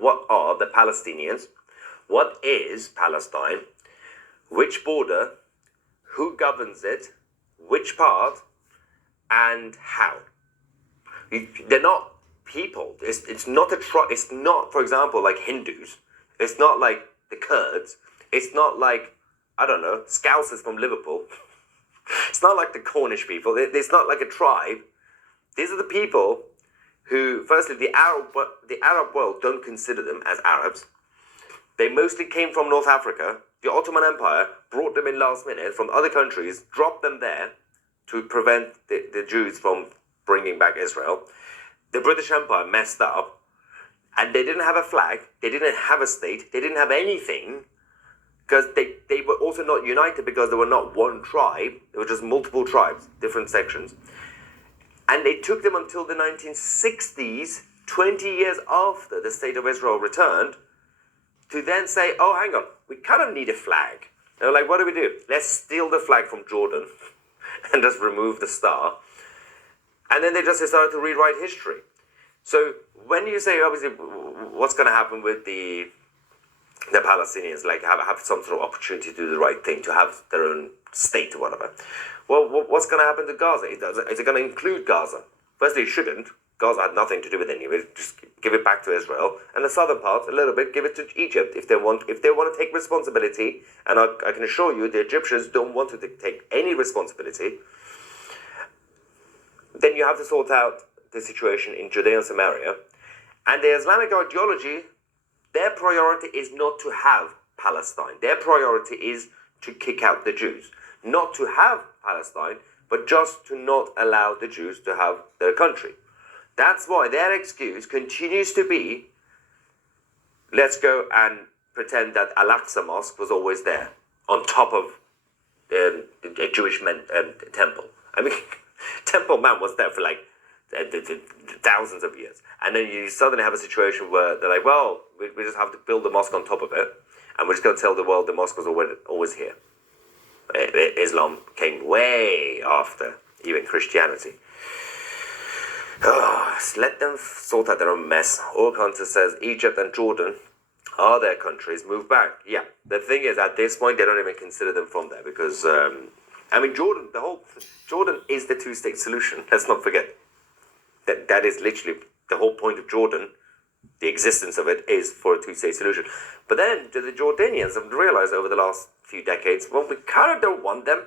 what are the Palestinians, what is Palestine, which border, who governs it, which part, and how. They're not people. It's not a it's not, for example, like Hindus. It's not like the Kurds. It's not like, I don't know, Scousers from Liverpool. It's not like the Cornish people. It's not like a tribe. These are the people who, firstly, the Arab world don't consider them as Arabs. They mostly came from North Africa. The Ottoman Empire brought them in last minute from other countries, dropped them there to prevent the Jews from bringing back Israel. The British Empire messed up, and they didn't have a flag, they didn't have a state, they didn't have anything, because they were also not united because they were not one tribe, they were just multiple tribes, different sections. And it took them until the 1960s, 20 years after the State of Israel returned, to then say, oh, hang on, we kind of need a flag. They were like, what do? Let's steal the flag from Jordan and just remove the star. And then they just decided to rewrite history. So when you say, obviously, what's going to happen with the Palestinians, like have some sort of opportunity to do the right thing, to have their own state or whatever. Well, what's going to happen to Gaza? Is it going to include Gaza? Firstly, it shouldn't. Gaza had nothing to do with any of it. Just give it back to Israel. And the southern part, a little bit, give it to Egypt if they want to take responsibility. And I can assure you, the Egyptians don't want to take any responsibility. Then you have to sort out the situation in Judea and Samaria. And the Islamic ideology, their priority is not to have Palestine. Their priority is to kick out the Jews. Not to have Palestine, but just to not allow the Jews to have their country. That's why their excuse continues to be, let's go and pretend that Al-Aqsa Mosque was always there, on top of a Jewish temple. I mean, Temple Mount was there for like thousands of years. And then you suddenly have a situation where they're like, well, we just have to build a mosque on top of it, and we're just going to tell the world the mosque was always here. Islam came way after even Christianity. Let them sort out their own mess. Orkanta says Egypt and Jordan are their countries. Move back. Yeah. The thing is, at this point, they don't even consider them from there because, Jordan is the two-state solution. Let's not forget that is literally the whole point of Jordan. The existence of it is for a two-state solution. But then the Jordanians have realized over the last few decades, well, we kind of don't want them.